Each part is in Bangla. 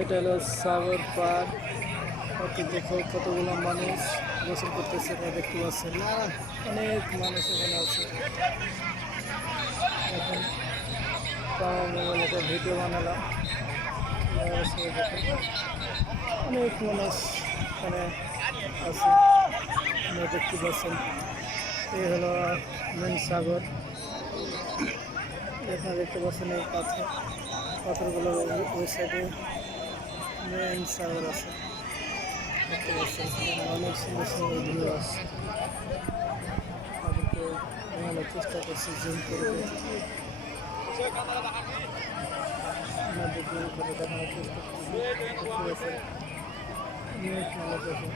এটা হলো সাগর পার্ক। কত দেখো কতগুলো মানুষ গোসল করতেছে, তা দেখতে পাচ্ছেন না? অনেক মানুষ এখানে আছে। এখন আমার মোবাইলে একটা ভিডিও বানালাম, সবাই দেখুন। অনেক মানুষ এখানে আছে, আপনারা দেখতে পাচ্ছেন। এই হলো মেন সাগর। এখানে দেখতে পাচ্ছেন এই পাথরগুলো ওই সাইডে মেন সাগর আছে। দেখতে পাচ্ছেন অনেক সুন্দর সুন্দর ভিউ আছে। তাদেরকে দেখানোর চেষ্টা করছি জুম করে, আমাদের জুম করে দেখানোর চেষ্টা করছি। দেখতে পাচ্ছেন অনেক মানুষ আছে।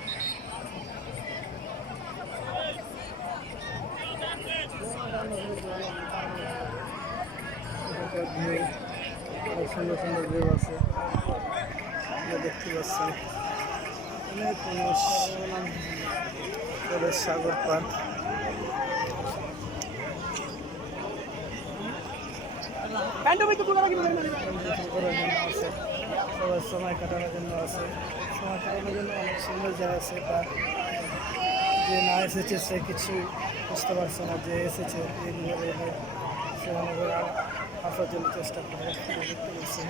ভিউ অনেক সুন্দর সুন্দর ভিউ আছে, দেখতে পাচ্ছেন। অনেক মানুষ সাগর পার্ক। আছে সবাই সময় কাটানোর জন্য আছে, সময় কাটানোর জন্য অনেক সুন্দর জায়গা আছে পার্ক। যে না এসেছে সে কিছু বুঝতে পারছে না, যে এসেছে এইভাবে সে মনে করে আসার জন্য চেষ্টা করে। দেখতে পাচ্ছেন